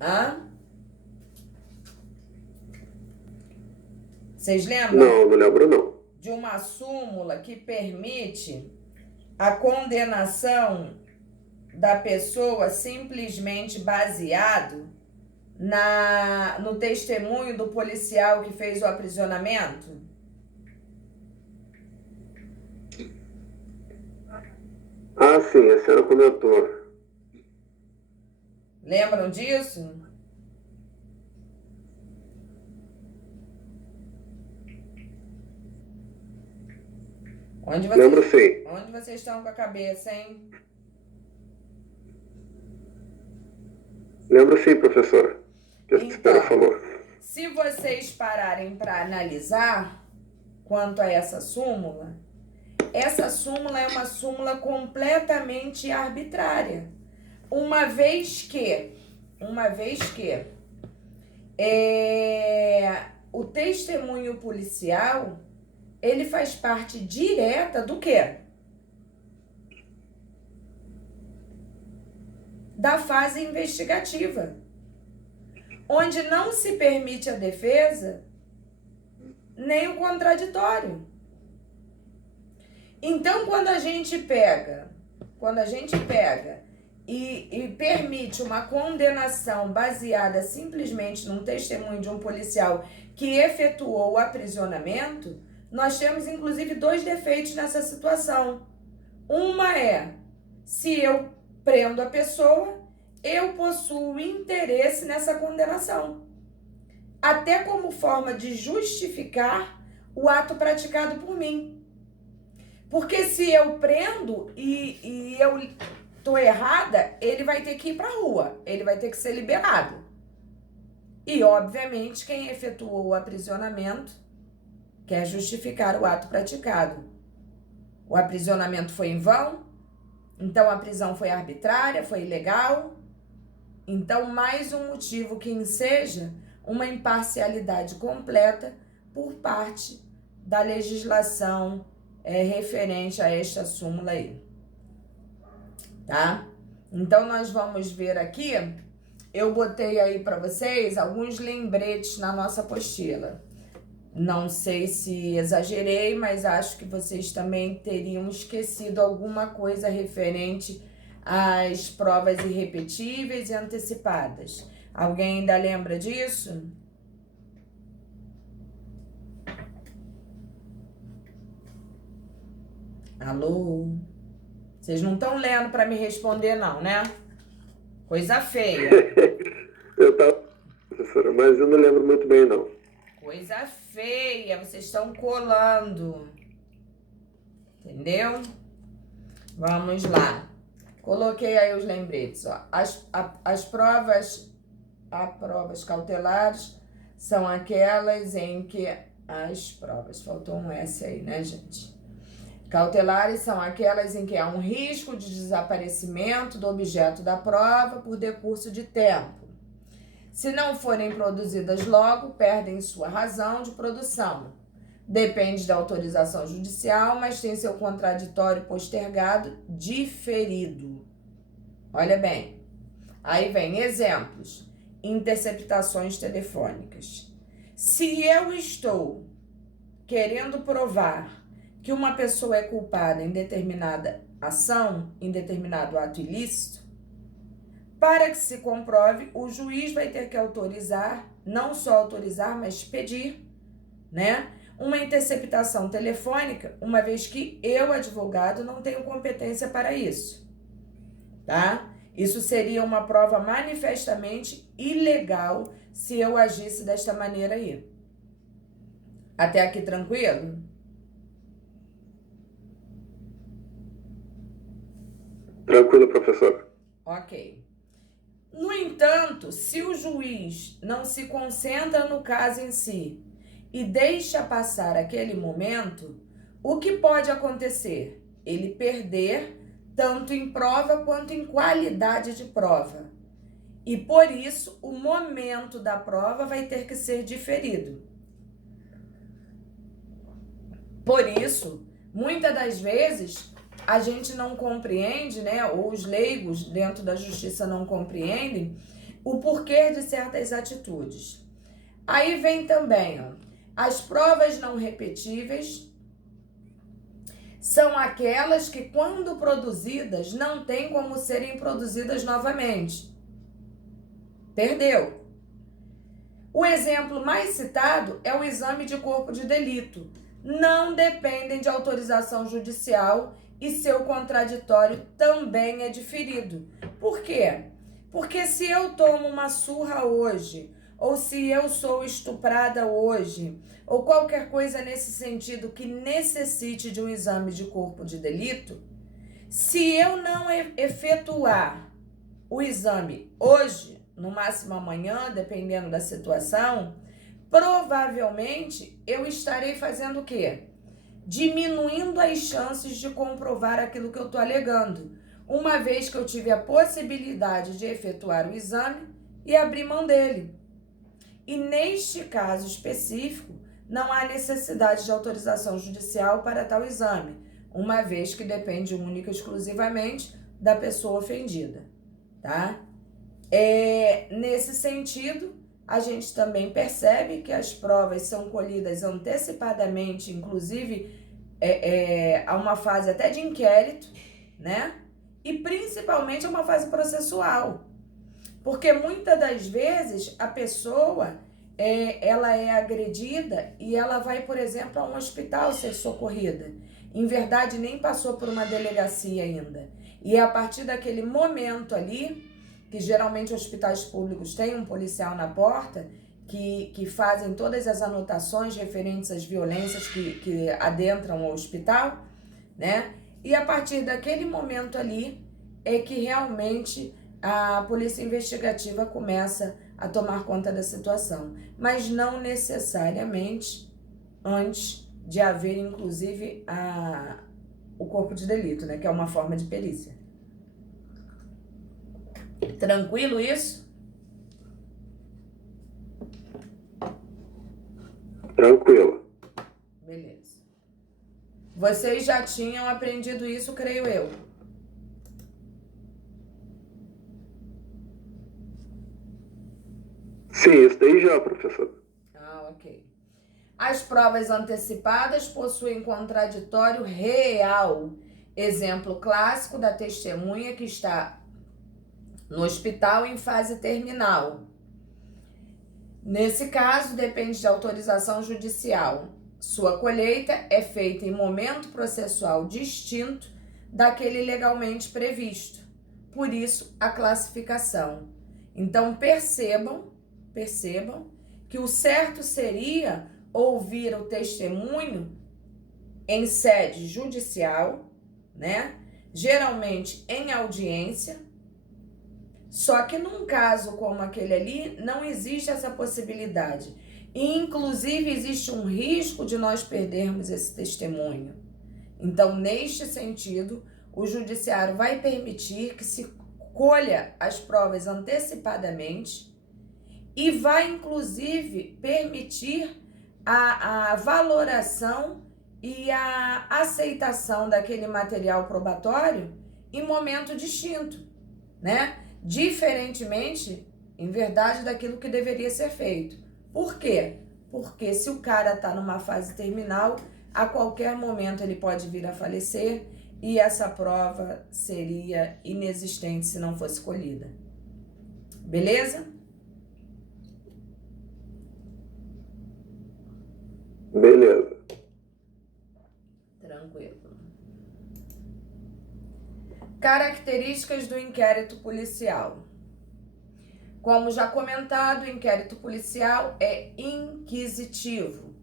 Hã? Vocês lembram Não lembro não. de uma súmula que permite a condenação da pessoa simplesmente baseado no testemunho do policial que fez o aprisionamento? Ah, sim, a senhora comentou. Lembram disso? Lembro sim. Onde vocês estão com a cabeça, hein? Lembro sim, professora. Que a senhora Então, falou. se vocês pararem para analisar quanto a essa súmula é uma súmula completamente arbitrária. Uma vez que o testemunho policial, ele faz parte direta do quê? Da fase investigativa, onde não se permite a defesa nem o contraditório. Então, quando a gente pega e permite uma condenação baseada simplesmente num testemunho de um policial que efetuou o aprisionamento, nós temos inclusive dois defeitos nessa situação. Uma é, se eu prendo a pessoa, eu possuo interesse nessa condenação, até como forma de justificar o ato praticado por mim. Porque se eu prendo e eu tô errada, ele vai ter que ir pra rua, ele vai ter que ser liberado. E, obviamente, quem efetuou o aprisionamento quer justificar o ato praticado. O aprisionamento foi em vão, então a prisão foi arbitrária, foi ilegal. Então, mais um motivo que enseja uma imparcialidade completa por parte da legislação referente a esta súmula aí, tá? Então, nós vamos ver aqui, eu botei aí para vocês alguns lembretes na nossa apostila. Não sei se exagerei, mas acho que vocês também teriam esquecido alguma coisa referente às provas irrepetíveis e antecipadas. Alguém ainda lembra disso? Alô? Vocês não estão lendo para me responder não, né? Coisa feia. Eu tava, professora, mas eu não lembro muito bem não. Coisa feia, vocês estão colando. Entendeu? Vamos lá. Coloquei aí os lembretes, ó. As provas cautelares são aquelas em que faltou um S aí, né, gente? Cautelares são aquelas em que há um risco de desaparecimento do objeto da prova por decurso de tempo. Se não forem produzidas logo, perdem sua razão de produção. Depende da autorização judicial, mas tem seu contraditório postergado diferido. Olha bem. Aí vem exemplos. Interceptações telefônicas. Se eu estou querendo provar que uma pessoa é culpada em determinada ação, em determinado ato ilícito, para que se comprove, o juiz vai ter que autorizar, não só autorizar, mas pedir, né, uma interceptação telefônica, uma vez que eu, advogado, não tenho competência para isso, tá? Isso seria uma prova manifestamente ilegal se eu agisse desta maneira aí. Até aqui tranquilo? Tranquilo, professor. Ok. No entanto, se o juiz não se concentra no caso em si e deixa passar aquele momento, o que pode acontecer? Ele perder tanto em prova quanto em qualidade de prova. E por isso, o momento da prova vai ter que ser diferido. Por isso, muitas das vezes, a gente não compreende, né? Ou os leigos dentro da justiça não compreendem o porquê de certas atitudes. Aí vem também, ó, as provas não repetíveis são aquelas que, quando produzidas, não têm como serem produzidas novamente. Perdeu. O exemplo mais citado é o exame de corpo de delito. Não dependem de autorização judicial e seu contraditório também é diferido. Por quê? Porque se eu tomo uma surra hoje, ou se eu sou estuprada hoje, ou qualquer coisa nesse sentido que necessite de um exame de corpo de delito, se eu não efetuar o exame hoje, no máximo amanhã, dependendo da situação, provavelmente eu estarei fazendo o quê? Diminuindo as chances de comprovar aquilo que eu estou alegando, uma vez que eu tive a possibilidade de efetuar o exame e abrir mão dele. E neste caso específico, não há necessidade de autorização judicial para tal exame, uma vez que depende única e exclusivamente da pessoa ofendida, tá? Nesse sentido, a gente também percebe que as provas são colhidas antecipadamente, inclusive a uma fase até de inquérito, né? E principalmente a uma fase processual. Porque muitas das vezes a pessoa ela é agredida e ela vai, por exemplo, a um hospital ser socorrida. Em verdade, nem passou por uma delegacia ainda. E é a partir daquele momento ali, que geralmente hospitais públicos têm um policial na porta, que fazem todas as anotações referentes às violências que adentram o hospital, né? E a partir daquele momento ali é que realmente a polícia investigativa começa a tomar conta da situação, mas não necessariamente antes de haver, inclusive, o corpo de delito, né? Que é uma forma de perícia. Tranquilo isso? Tranquilo. Beleza. Vocês já tinham aprendido isso, creio eu. Sim, isso daí já, professor. Ok. As provas antecipadas possuem contraditório real. Exemplo clássico da testemunha que está no hospital em fase terminal. Nesse caso, depende de autorização judicial. Sua colheita é feita em momento processual distinto daquele legalmente previsto. Por isso, a classificação. Então, percebam que o certo seria ouvir o testemunho em sede judicial, né? Geralmente em audiência. Só que num caso como aquele ali, não existe essa possibilidade. Inclusive, existe um risco de nós perdermos esse testemunho. Então, neste sentido, o judiciário vai permitir que se colha as provas antecipadamente e vai, inclusive, permitir a valoração e a aceitação daquele material probatório em momento distinto, né? Diferentemente, em verdade, daquilo que deveria ser feito. Por quê? Porque se o cara está numa fase terminal, a qualquer momento ele pode vir a falecer e essa prova seria inexistente se não fosse colhida. Beleza? Beleza. Tranquilo. Características do inquérito policial. Como já comentado, o inquérito policial é inquisitivo,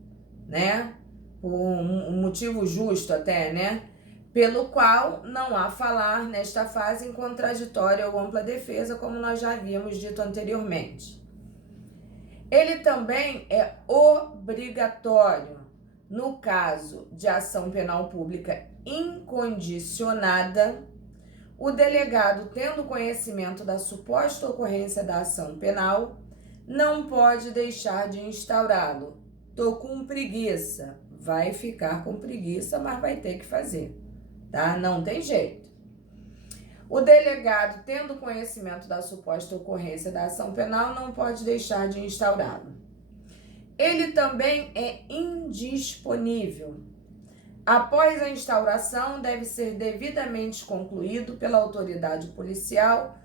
né? Por um motivo justo até, né? Pelo qual não há falar nesta fase em contraditório ou ampla defesa, como nós já havíamos dito anteriormente. Ele também é obrigatório no caso de ação penal pública incondicionada. O delegado, tendo conhecimento da suposta ocorrência da ação penal, não pode deixar de instaurá-lo. Tô com preguiça. Vai ficar com preguiça, mas vai ter que fazer, tá? Não tem jeito. O delegado, tendo conhecimento da suposta ocorrência da ação penal, não pode deixar de instaurá-lo. Ele também é indisponível. Após a instauração, deve ser devidamente concluído pela autoridade policial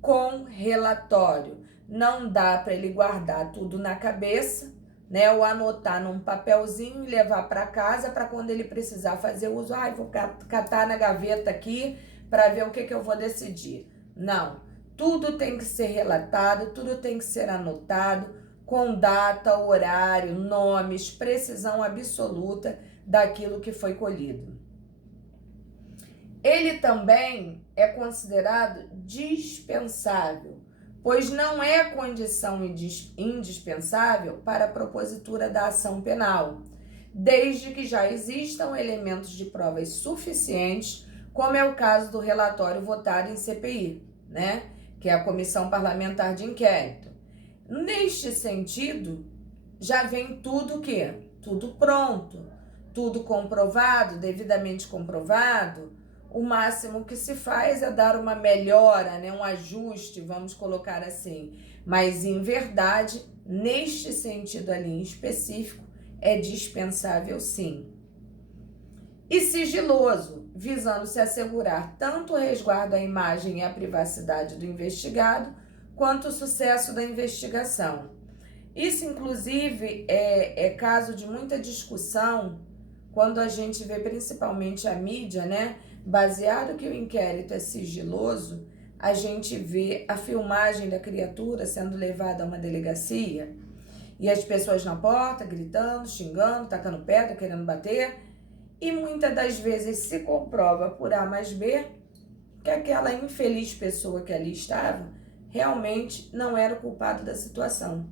com relatório. Não dá para ele guardar tudo na cabeça, né? Ou anotar num papelzinho e levar para casa para quando ele precisar fazer uso. Vou catar na gaveta aqui para ver o que eu vou decidir. Não. Tudo tem que ser relatado, tudo tem que ser anotado, com data, horário, nomes, precisão absoluta daquilo que foi colhido. Ele também é considerado dispensável, pois não é condição indispensável para a propositura da ação penal, desde que já existam elementos de provas suficientes, como é o caso do relatório votado em CPI, né? Que é a Comissão Parlamentar de Inquérito. Neste sentido, já vem tudo o quê? Tudo pronto, tudo comprovado, devidamente comprovado. O máximo que se faz é dar uma melhora, né? Um ajuste, vamos colocar assim. Mas, em verdade, neste sentido ali em específico, é dispensável sim. E sigiloso, visando se assegurar tanto o resguardo à imagem e à privacidade do investigado, quanto o sucesso da investigação. Isso, inclusive, é caso de muita discussão quando a gente vê principalmente a mídia, né? Baseado que o inquérito é sigiloso, a gente vê a filmagem da criatura sendo levada a uma delegacia e as pessoas na porta gritando, xingando, tacando pedra, querendo bater. E muitas das vezes se comprova por A mais B que aquela infeliz pessoa que ali estava realmente não era o culpado da situação.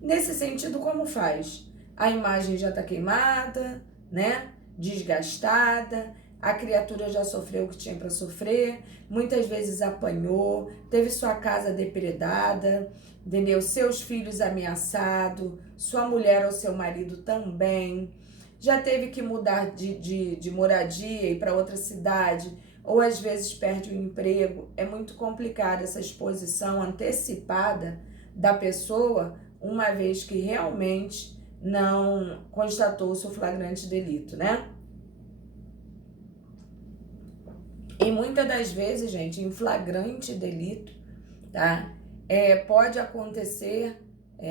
Nesse sentido, como faz? A imagem já está queimada, né? Desgastada, a criatura já sofreu o que tinha para sofrer, muitas vezes apanhou, teve sua casa depredada, entendeu? Seus filhos ameaçados, sua mulher ou seu marido também, já teve que mudar de moradia e ir para outra cidade, ou às vezes perde o emprego. É muito complicado essa exposição antecipada da pessoa, uma vez que realmente não constatou-se o flagrante delito, né? E muitas das vezes, gente, em flagrante delito, tá? Pode acontecer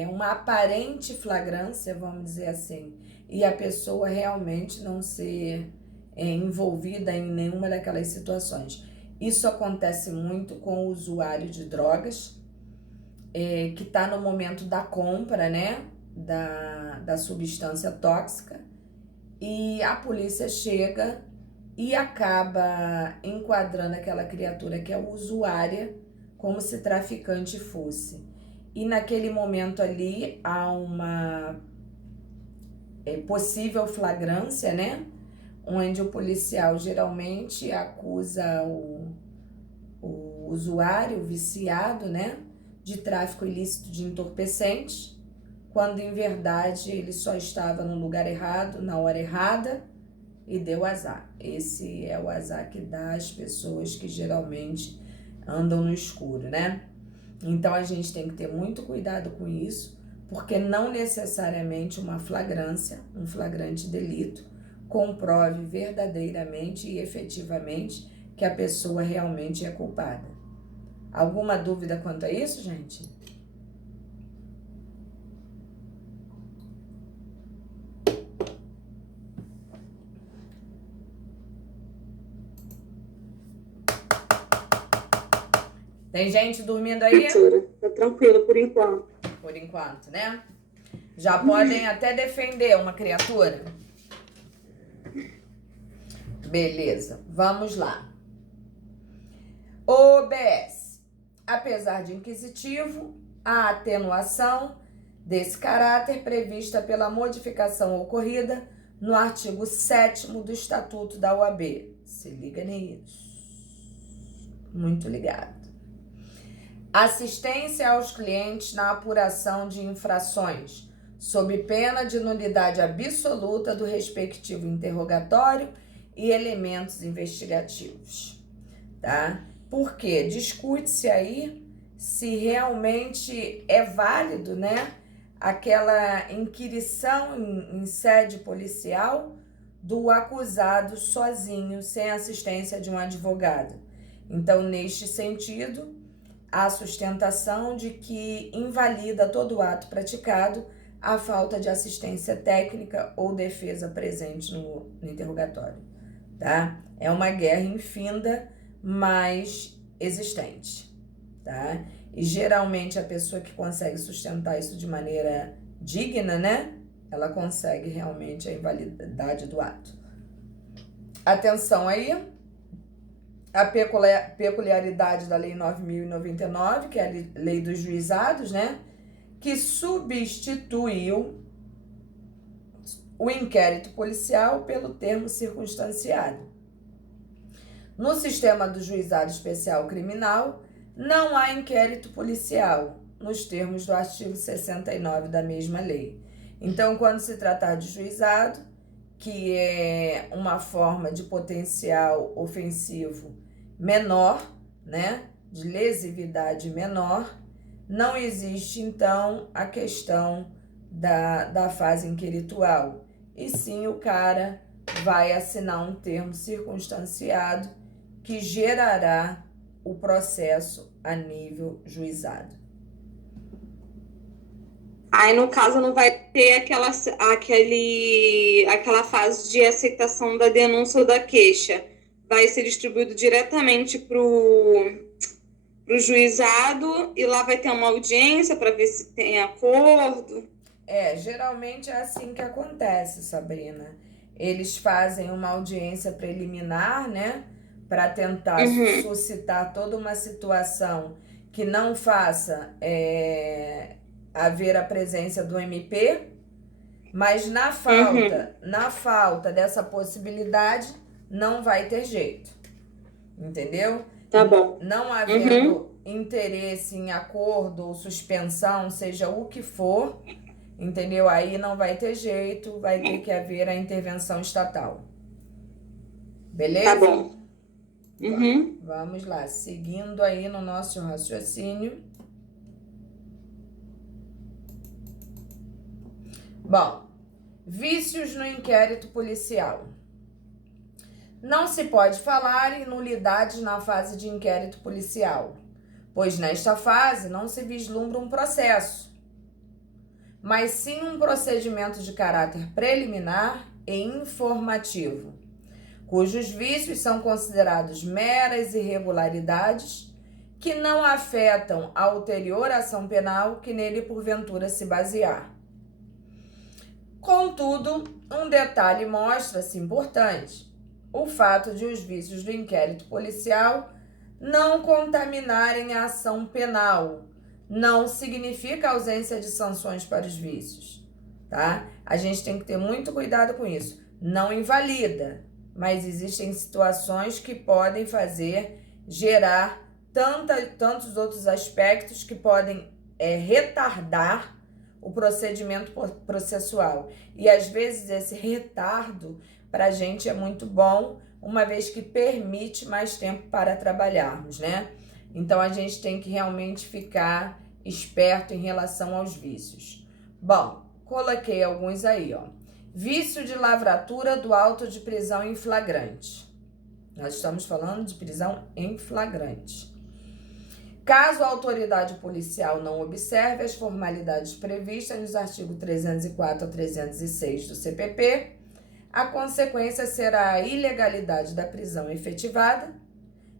uma aparente flagrância, vamos dizer assim, e a pessoa realmente não ser envolvida em nenhuma daquelas situações. Isso acontece muito com o usuário de drogas, que está no momento da compra, né, da substância tóxica, e a polícia chega e acaba enquadrando aquela criatura que é usuária como se traficante fosse. E naquele momento ali há uma possível flagrância, né? Onde o policial geralmente acusa o usuário, o viciado, né? De tráfico ilícito de entorpecentes, quando em verdade ele só estava no lugar errado, na hora errada, e deu azar. Esse é o azar que dá às pessoas que geralmente andam no escuro, né? Então a gente tem que ter muito cuidado com isso, porque não necessariamente uma flagrância, um flagrante delito, comprove verdadeiramente e efetivamente que a pessoa realmente é culpada. Alguma dúvida quanto a isso, gente? Tem gente dormindo aí? Tá tranquilo por enquanto. Por enquanto, né? Já podem até defender uma criatura. Beleza, vamos lá. OBS. Apesar de inquisitivo, a atenuação desse caráter prevista pela modificação ocorrida no artigo 7º do Estatuto da OAB. Se liga nisso. Muito ligado. Assistência aos clientes na apuração de infrações, sob pena de nulidade absoluta do respectivo interrogatório e elementos investigativos. tá? Porque discute-se aí se realmente é válido, né, aquela inquirição em sede policial do acusado sozinho, sem assistência de um advogado. Então, neste sentido, há sustentação de que invalida todo o ato praticado a falta de assistência técnica ou defesa presente no interrogatório, tá? É uma guerra infinda, mas existente, tá? E geralmente a pessoa que consegue sustentar isso de maneira digna, né? Ela consegue realmente a invalidade do ato. Atenção aí, a peculiaridade da Lei 9.099, que é a Lei dos Juizados, né? Que substituiu o inquérito policial pelo termo circunstanciado. No sistema do Juizado Especial Criminal, não há inquérito policial, nos termos do artigo 69 da mesma lei. Então, quando se tratar de juizado, que é uma forma de potencial ofensivo menor, né, de lesividade menor, não existe, então, a questão da fase inquiritual, e sim o cara vai assinar um termo circunstanciado que gerará o processo a nível juizado. Aí, no caso, não vai ter aquela fase de aceitação da denúncia ou da queixa. Vai ser distribuído diretamente para o juizado e lá vai ter uma audiência para ver se tem acordo. Geralmente é assim que acontece, Sabrina. Eles fazem uma audiência preliminar, né, para tentar suscitar toda uma situação que não faça haver a presença do MP, mas na falta dessa possibilidade, não vai ter jeito, entendeu? Tá bom. Não havendo interesse em acordo ou suspensão, seja o que for, entendeu? Aí não vai ter jeito, vai ter que haver a intervenção estatal. Beleza? Tá bom. Vamos lá, seguindo aí no nosso raciocínio. Bom, vícios no inquérito policial. Não se pode falar em nulidades na fase de inquérito policial, pois nesta fase não se vislumbra um processo, mas sim um procedimento de caráter preliminar e informativo, cujos vícios são considerados meras irregularidades que não afetam a ulterior ação penal que nele porventura se basear. Contudo, um detalhe mostra-se importante: o fato de os vícios do inquérito policial não contaminarem a ação penal não significa ausência de sanções para os vícios, tá? A gente tem que ter muito cuidado com isso. Não invalida, mas existem situações que podem gerar tantos outros aspectos que podem retardar o procedimento processual. E às vezes esse retardo para a gente é muito bom, uma vez que permite mais tempo para trabalharmos, né? Então a gente tem que realmente ficar esperto em relação aos vícios. Bom, coloquei alguns aí, ó. Vício de lavratura do auto de prisão em flagrante. Nós estamos falando de prisão em flagrante. Caso a autoridade policial não observe as formalidades previstas nos artigos 304 a 306 do CPP, a consequência será a ilegalidade da prisão efetivada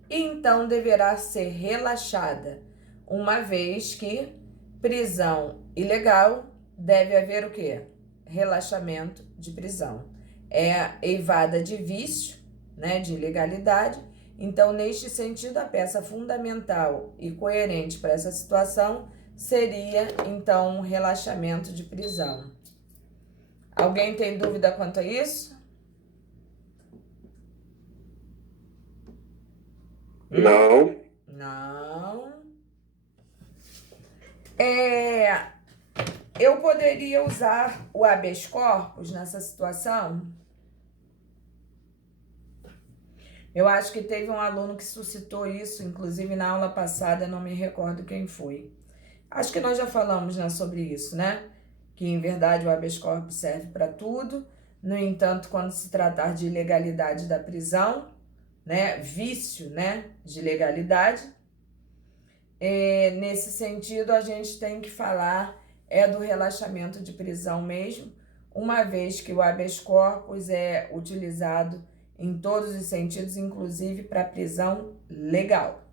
e então deverá ser relaxada, uma vez que prisão ilegal deve haver o quê? Relaxamento de prisão. É eivada de vício, né, de ilegalidade. Então, neste sentido, a peça fundamental e coerente para essa situação seria, então, um relaxamento de prisão. Alguém tem dúvida quanto a isso? Não. Não. Eu poderia usar o habeas corpus nessa situação? Eu acho que teve um aluno que suscitou isso, inclusive na aula passada, não me recordo quem foi. Acho que nós já falamos, né, sobre isso, né? Que em verdade o habeas corpus serve para tudo. No entanto, quando se tratar de ilegalidade da prisão, né, vício, né, de legalidade, nesse sentido a gente tem que falar do relaxamento de prisão mesmo, uma vez que o habeas corpus é utilizado em todos os sentidos, inclusive para prisão legal,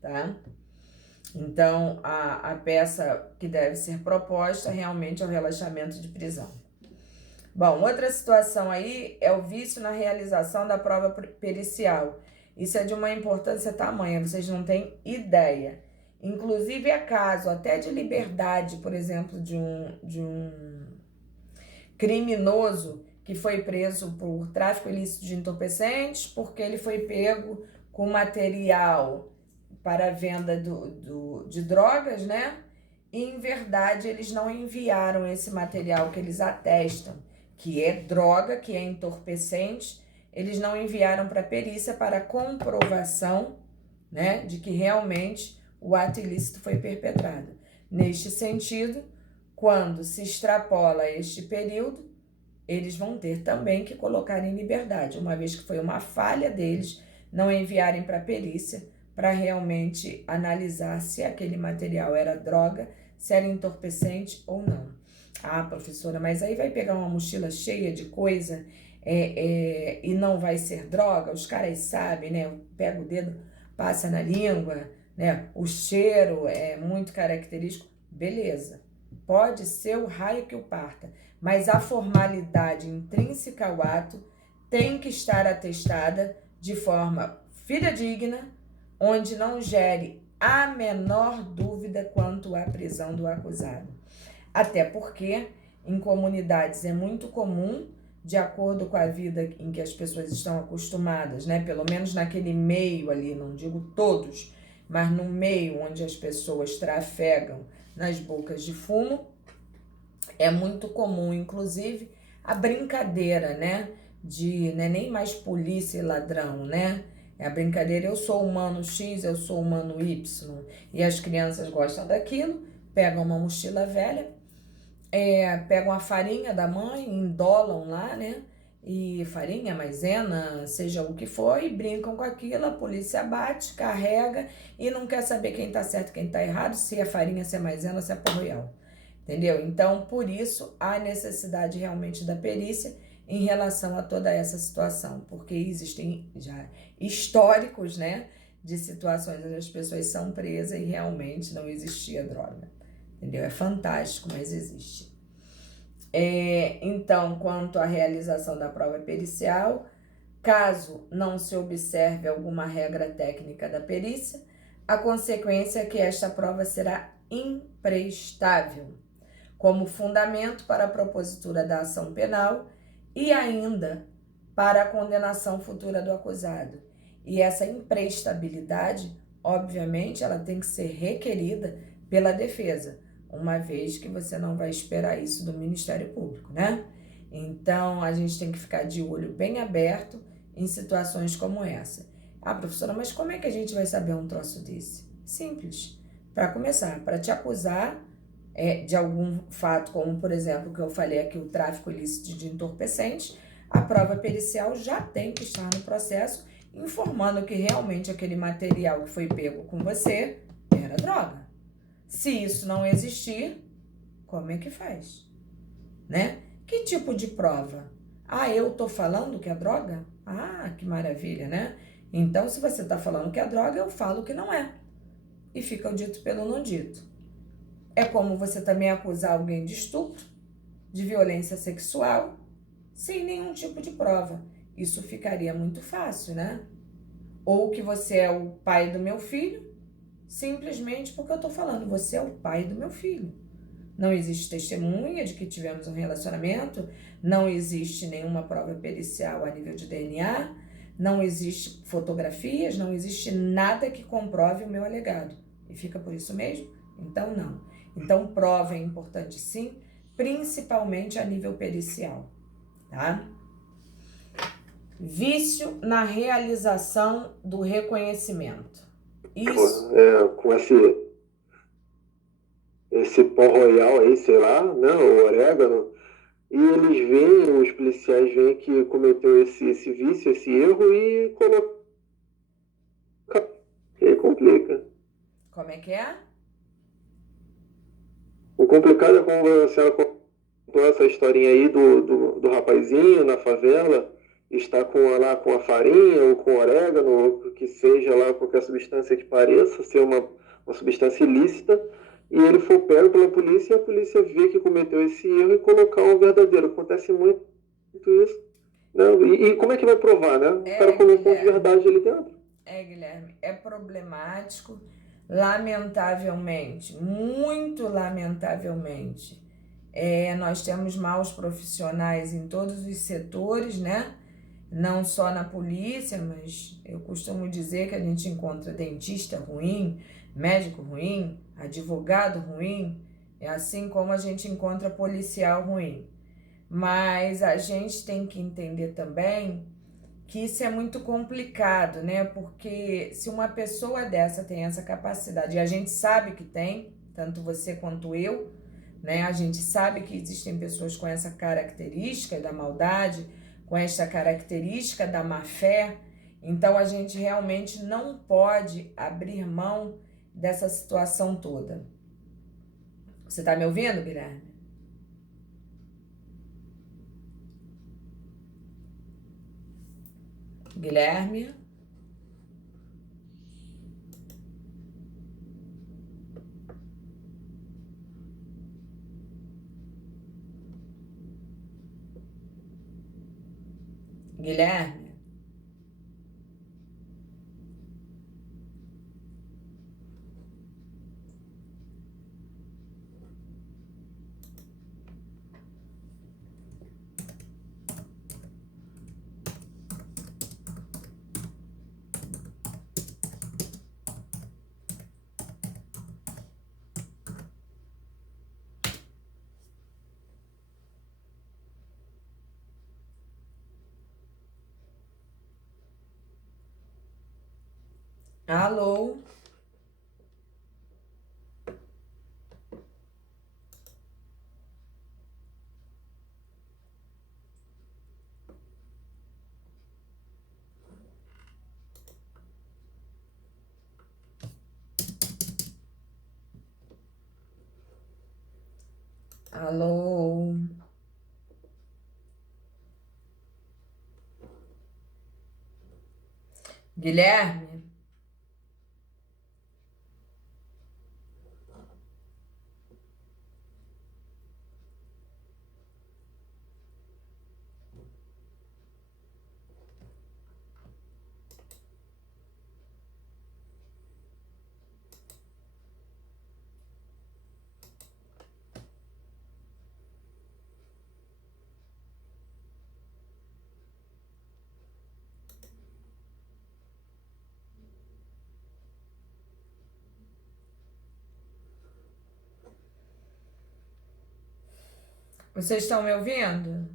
tá? Então, a peça que deve ser proposta realmente é o relaxamento de prisão. Bom, outra situação aí é o vício na realização da prova pericial. Isso é de uma importância tamanha, vocês não têm ideia. Inclusive é caso até de liberdade, por exemplo, de um criminoso que foi preso por tráfico ilícito de entorpecentes, porque ele foi pego com material para a venda de drogas, né? E, em verdade, eles não enviaram esse material que eles atestam, que é droga, que é entorpecente, eles não enviaram para a perícia para comprovação, né, de que realmente o ato ilícito foi perpetrado. Neste sentido, quando se extrapola este período, eles vão ter também que colocar em liberdade, uma vez que foi uma falha deles não enviarem para a perícia para realmente analisar se aquele material era droga, se era entorpecente ou não. Ah, professora, mas aí vai pegar uma mochila cheia de coisa e não vai ser droga? Os caras sabem, né? Pega o dedo, passa na língua, né? O cheiro é muito característico. Beleza, pode ser o raio que o parta, mas a formalidade intrínseca ao ato tem que estar atestada de forma fidedigna, onde não gere a menor dúvida quanto à prisão do acusado. Até porque em comunidades é muito comum, de acordo com a vida em que as pessoas estão acostumadas, né? Pelo menos naquele meio ali, não digo todos, mas no meio onde as pessoas trafegam nas bocas de fumo, é muito comum, inclusive, a brincadeira, né? Não é nem mais polícia e ladrão, né? É a brincadeira, eu sou humano X, eu sou humano Y. E as crianças gostam daquilo, pegam uma mochila velha, pegam a farinha da mãe, endolam lá, né? E farinha, maisena, seja o que for, e brincam com aquilo, a polícia bate, carrega e não quer saber quem tá certo e quem tá errado, se é farinha, se é maisena, se é pó royal. Entendeu? Então, por isso, há necessidade realmente da perícia em relação a toda essa situação, porque existem já históricos, né, de situações onde as pessoas são presas e realmente não existia droga. Entendeu? É fantástico, mas existe. Então, quanto à realização da prova pericial, caso não se observe alguma regra técnica da perícia, a consequência é que esta prova será imprestável como fundamento para a propositura da ação penal e ainda para a condenação futura do acusado. E essa imprestabilidade, obviamente, ela tem que ser requerida pela defesa, uma vez que você não vai esperar isso do Ministério Público, né? Então, a gente tem que ficar de olho bem aberto em situações como essa. Ah, professora, mas como é que a gente vai saber um troço desse? Simples. Para começar, para te acusar de algum fato, como, por exemplo, que eu falei aqui, o tráfico ilícito de entorpecentes, a prova pericial já tem que estar no processo, informando que realmente aquele material que foi pego com você era droga. Se isso não existir, como é que faz? Né? Que tipo de prova? Ah, eu tô falando que é droga? Ah, que maravilha, né? Então, se você tá falando que é droga, eu falo que não é. E fica o dito pelo não dito. É como você também acusar alguém de estupro, de violência sexual, sem nenhum tipo de prova. Isso ficaria muito fácil, né? Ou que você é o pai do meu filho, simplesmente porque eu tô falando, você é o pai do meu filho. Não existe testemunha de que tivemos um relacionamento, não existe nenhuma prova pericial a nível de DNA, não existe fotografias, não existe nada que comprove o meu alegado. E fica por isso mesmo? Então, não. Então, prova é importante sim, principalmente a nível pericial, tá? Vício na realização do reconhecimento. Isso. Com esse pó royal aí, sei lá, né, o orégano, e eles veem, os policiais veem que cometeu esse vício, esse erro e colocam. E aí complica. Como é que é? O complicado é como a senhora contou essa historinha aí do rapazinho na favela, está lá com a farinha ou com orégano, ou que seja lá qualquer substância que pareça ser uma substância ilícita, e ele foi pego pela polícia e a polícia vê que cometeu esse erro e colocar o verdadeiro. Acontece muito isso. Não, e como é que vai provar, né? O cara colocou de verdade ali dentro. Guilherme, é problemático, lamentavelmente, muito lamentavelmente. Nós temos maus profissionais em todos os setores, né? Não só na polícia, mas eu costumo dizer que a gente encontra dentista ruim, médico ruim, advogado ruim, assim como a gente encontra policial ruim. Mas a gente tem que entender também que isso é muito complicado, né? Porque se uma pessoa dessa tem essa capacidade, e a gente sabe que tem, tanto você quanto eu, né? A gente sabe que existem pessoas com essa característica da maldade, com essa característica da má-fé, então a gente realmente não pode abrir mão dessa situação toda. Você tá me ouvindo, Guilherme? Guilherme? Guilherme? Alô? Alô? Guilherme? Vocês estão me ouvindo?